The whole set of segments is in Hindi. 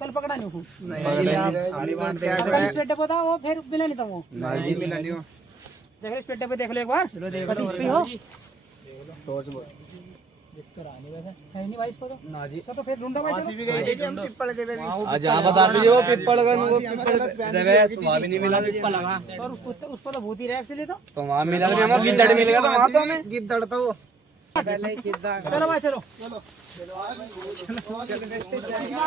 कल पकड़ा नहीं हूँ नहीं वो फिर मिला नहीं था वो देख लो इस पेटे पे, देख लो एक बार। चलो देख लो इस पे हो। सोच बोल दिक्कत आने वैसे है नहीं भाई इसको तो ना जी। तो फिर ढूंढो भाई, हम पिप्पल के पे आज यहां बता दीजिए वो पिप्पल का वो पिप्पल पे वहां भी नहीं मिला पिप्पल लगा और उसको तो भूत ही रैक से ले तो वहां मिला नहीं, हमें गिद्दड़ मिल गया था वहां तो हमें गिद्दड़ था वो। चलो भाई चलो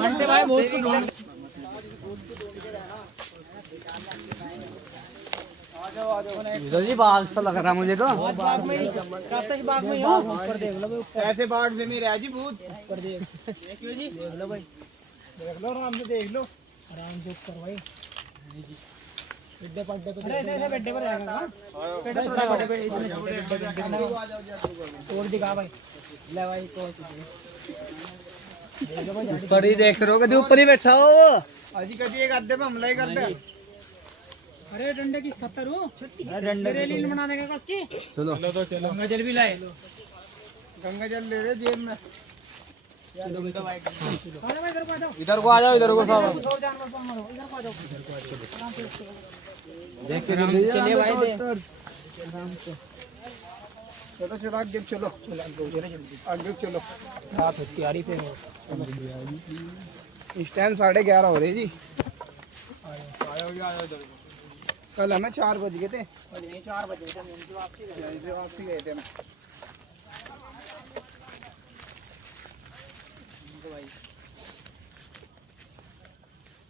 घंटे भाई बहुत कुछ ढूंढ। इधर जी बाग सा लग रहा मुझे तो। बाग में रास्ते के बाग में ही हो। ऊपर देख लो, ऐसे बाग से मेरे आजी भूत। ऊपर देखियो जी, देख लो भाई, देख लो आराम से, देख लो आराम से ऊपर भाई। बेड्डे पड्डे पे अरे बेड्डे पर रहेगा ना, बेड्डे थोड़ा बेड्डे पे और दिखा भाई। ले भाई तो ऊपर ही देख रहे हो, कभी ऊपर ही बैठा हो। अजी कभी एक अड्डे पे हमला ही कर दे। अरे डंडे की खतर हो, डंडे रेलिंग बना देगा कसकी। चलो तो चलो, गंगा जल भी लाए। गंगा जल ले रहे जेब में। चलो बेटा भाई, अरे भाई इधर को आ जाओ, इधर को आ जाओ, इधर को साहब और जानवर पर मरो, इधर को आ जाओ, आराम से देख के चलिए भाई दे। आराम से चलो चलो आगे चलो, आगे चलो। रात तैयारी पे हो। इस टाइम 11:30 हो रहे जी। कल हमें 4 बज गए थे, 4 बजे थे वापसी गए थे।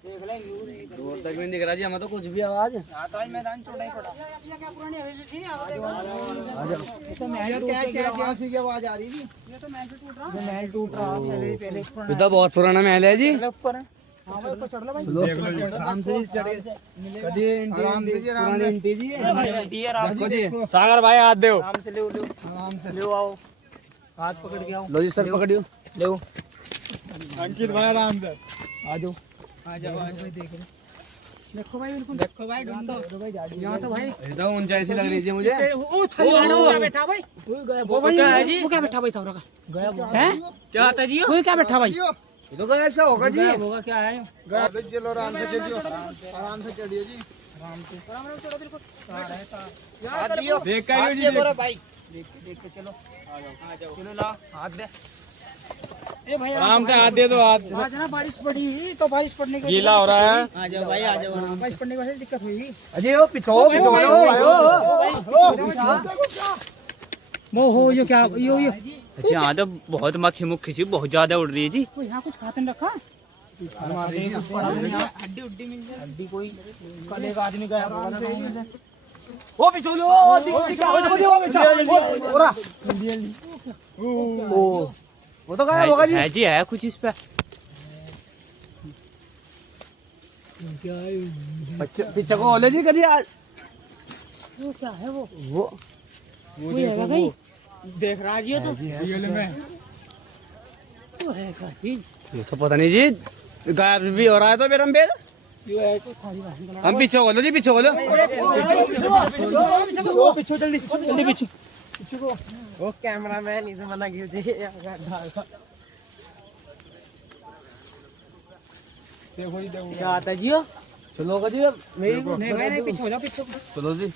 देख ले न्यूज़ दूर तक भी नहीं दिख रहा जी हमें तो कुछ भी आवाज। तो आज मैदान छोड़ा ही पड़ा। क्या पुरानी हवेली थी, आ जाओ। ये तो महल क्या क्या क्या सी की आवाज आ रही थी। ये तो महल टूट रहा है, महल टूट रहा है पहले ये तो बहुत पुराना महल है जी। ऊपर है। हां भाई ऊपर चढ़ लो भाई, आराम से चढ़े कभी आराम से जी, आराम से। एंटी जी देखो जी सागर भाई हाथ दो। आराम से ले लो, आराम से ले आओ, हाथ पकड़ के आओ। लो जी सर पकड़ियो। ले अंकित भाई आराम से आ जाओ, आ जाओ भाई। देखो भाई बिल्कुल, देखो भाई ढूंढो भाई, यहाँ तो भाई एकदम ऊंचाई सी लग रही है मुझे। ओ थली क्या बैठा भाई, वो क्या है जी, वो क्या बैठा भाई सावरा का गया है, क्या आता जी, वो क्या बैठा भाई, ये तो ऐसा होगा जी। होगा क्या है, चलो आराम से चलियो, आराम से चढ़ियो जी, आराम से चलो बिल्कुल। देख कर जी भाई, देख के चलो, आ जाओ चलो, ला हाथ दे। ए भाई आराम से हाथ दे दो, हाथ आज ना बारिश पड़ी तो बारिश पड़ने के गीला हो रहा है। आ जाओ भाई, आ जाओ, बारिश पड़ने की वजह से दिक्कत हुई। अजय वो पिछो पिछो वो हो यो क्या यो अच्छा यहाँ तो बहुत मक्खी मुक्खी सी बहुत ज्यादा उड़ रही है जी। यहाँ कुछ खाते रखा हड्डी उड्डी मिल जाए, हड्डी कोई कल एक आदमी गया वो पिछो लो वो तो गायब होगा जी। है जी, है कुछ इस पे। पीछे को ओले जी करिए आज। वो क्या है, वो वो है भाई, देख रहा जी, तो रियल में वो है क्या चीज, ये तो पता नहीं जी, गायब भी हो रहा है तो फिर हम यो है तो खाली बाहर हम पीछे को लो जी, पीछे को लो। पीछे जल्दी जल्दी पीछे। वो कैमरामैन इसे मना क्यों थे। क्या आता जी, चलो जी नहीं भाई नहीं, पीछे हो जाओ, पीछे चलो जी।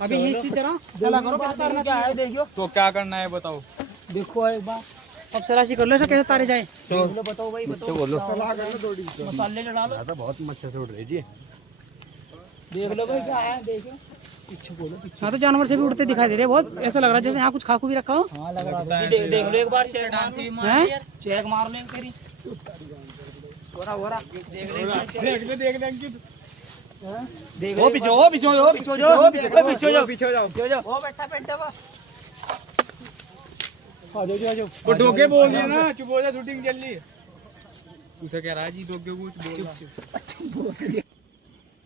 अभी इसी तरह चला करो, बात करना क्या है, देखियो तो क्या करना है बताओ। देखो एक बार अब सराशी कर लो, ऐसा कैसे तारे जाए, चलो बताओ भाई, बताओ बोलो। मसाले डालो, तो बहुत मच्छर से उड़ रही जी। देख लो भाई क्या है, देखियो पीछे बोलो। हाँ तो जानवर से भी उड़ते दिखाई दे रहे हैं, बहुत ऐसा लग रहा है जैसे यहाँ कुछ खाकू भी रखा हो। हाँ लग रहा है, देख लो एक बार, चेक मार लो तेरी, देख ले अंकित, वो पीछे वो पीछे वो पीछे जाओ पीछे जाओ। वो बैठा पेंटा बस, आ जाओ। वो डोके बोल रहे ना, चुप हो जा, शूटिंग चल रही है। उसे कह रहा है जी डोके कुछ बोल।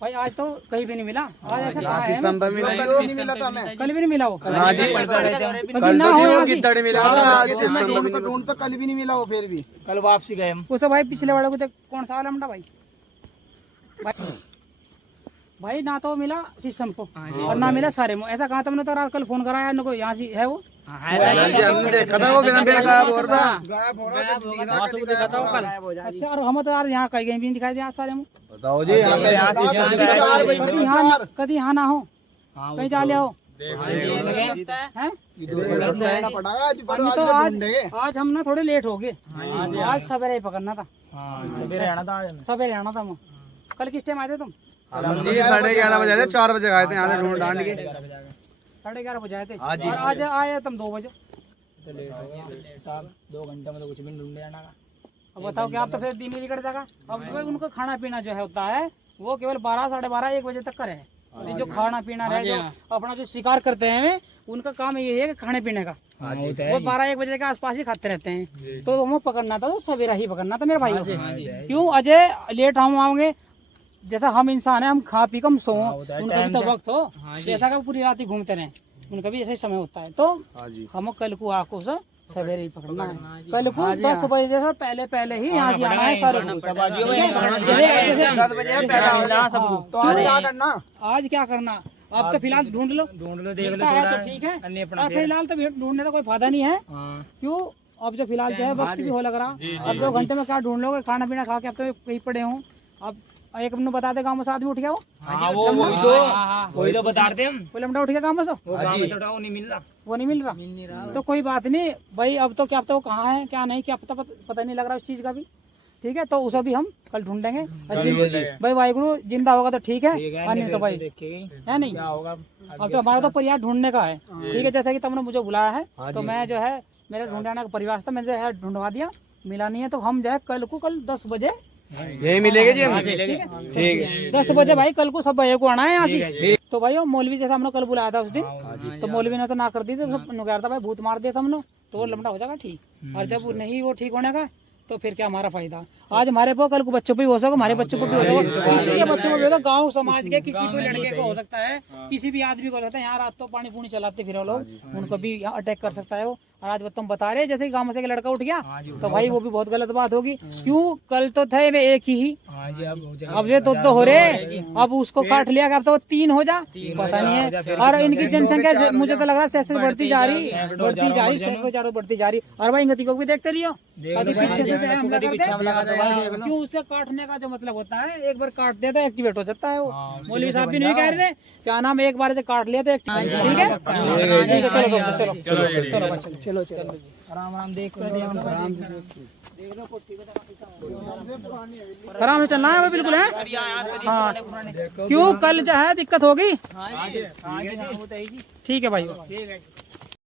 भाई आज तो कहीं भी नहीं मिला, आज ऐसा कहा है सिस्टम पे मिला नहीं मिला था हमें, कल भी नहीं मिला, वो हाँ जी कल ना हो यहाँ से। गिद्दड़ मिला आज सिस्टम पे भी नहीं ढूंढ तो कल भी नहीं मिला वो, फिर भी कल वापसी गए हम। उसे भाई पिछले वाले को देख, कौन सा वाला मुंडा भाई, भाई ना तो मिला सिस्टम को और ना मिला सारे में, ऐसा कहा तुमने तो रात कल फोन कराया इनको, यहाँ से है वो, हमने देखा था वो बिना बिना गायब हो रहा था। गायब हो रहा था, देखा था वो कल। अच्छा और हम तो यार यहाँ कहीं भी नहीं दिखाई दिया सारे में, बताओ जी यहाँ पे यहाँ कभी यहाँ ना हो, कहीं जा ले आओ हैं? तो आज हम ना थोड़े लेट हो गए, आज सवेरे ही पकड़ना था, सवेरे आना था। कल किस टाइम आए थे तुम? जी 11:30 बजे आए थे, 4 बजे आए थे यहाँ से ढूंढ ढांड के। 11:30 बजे आए थे और आज आए तुम 2 बजे। 2 घंटे में तो कुछ भी ढूंढ जाना का। अब बताओ कि आप तो फिर दिन ही निकल जाएगा। अब उनको खाना पीना जो है होता है वो केवल 12, 12:30, 1 बजे तक का है। जो खाना पीना रहे, जो अपना जो शिकार करते हैं उनका काम ये है कि खाने पीने का, वो 12-1 बजे के आसपास ही खाते रहते हैं। तो हमें पकड़ना था तो सवेरा ही पकड़ना था मेरे भाई को। क्यों अजय लेट हम आओगे? जैसा हम इंसान है, हम खा पी कम सो, उनका भी तो वक्त हो, जैसा का पूरी रात ही घूमते रहे, उनका भी ऐसा ही समय होता है। तो हम कल को आको से सवेरे ही पकड़ना है। कल को 10 बजे से पहले ही यहाँ से आना है सारे। आज क्या करना? अब तो फिलहाल ढूंढ लो देख लो है तो ठीक है, और फिलहाल तो ढूंढने का कोई फायदा नहीं है। क्यों? अब जो फिलहाल जो है वक्त भी हो लग रहा, अब 2 घंटे में क्या ढूंढ लोगे? खाना पीना खा के अब तो कहीं पड़े हूँ। अब एक मिनट बता दे, गाँव में से आदमी उठ गया वही तो बता रहे हम, लमड़ा उठ गया गाँव में से, वो नहीं मिल रहा। तो कोई बात नहीं भाई, अब तो क्या वो कहाँ है क्या नहीं, क्या पता नहीं लग रहा उस चीज का भी। ठीक है, तो उसे भी हम कल ढूंढेंगे भाई। वाहिगुरु जिंदा होगा तो ठीक है, नहीं तो भाई है नहीं। अब तो हमारा तो परिवार ढूंढने का है। ठीक है, जैसे कि तुमने मुझे बुलाया है तो मैं जो है मेरे ढूंढाने का परिवार था, मैंने जो है ढूंढवा दिया, मिला नहीं है। तो हम जो है कल 10 बजे यही मिलेगा जी हम। ठीक है 10 बजे भाई कल को सब भाइयों को आना है यहाँ से। तो भाई मौलवी जैसा हमने कल बुलाया था उस दिन, तो मौलवी ने तो ना कर दी थी, कह था भाई भूत मार दिया था हमने, तो वो लमड़ा हो जाएगा ठीक। और जब नहीं वो ठीक होने का तो फिर क्या हमारा फायदा? आज हमारे को कल को बच्चों पे भी हो सकता, हमारे बच्चों को भी हो सकता, किसी के बच्चों को भी होगा, गाँव समाज के किसी भी लड़के को हो सकता है, किसी भी आदमी को हो सकता है। यहाँ रात तो पानी पूनी चलाते फिर लोग, उनको भी यहाँ अटैक कर सकता है वो। और आज तुम बता रहे जैसे गाँव से लड़का उठ गया तो भाई वो भी बहुत गलत बात होगी। क्यों? कल तो थे वे एक ही, अब ये तो हो रहे, अब उसको काट लिया अब तो 3 हो जा, पता नहीं है। और इनकी जनसंख्या मुझे तो लग रहा है बढ़ती जा रही, सैकड़ों बढ़ती जा रही। और भाई गति को भी देखते रहियो, पीछे से क्यों? उससे काटने का जो मतलब होता है, एक बार काट दिया तो एक्टिवेट हो सकता है वो। मौलवी साहब भी नहीं कह रहे थे क्या नाम, एक बार से काट लिया तो ठीक है। चलो आराम देख आराम से चलना है बिल्कुल है। हाँ क्यों? कल जो है दिक्कत होगी। ठीक है भाई।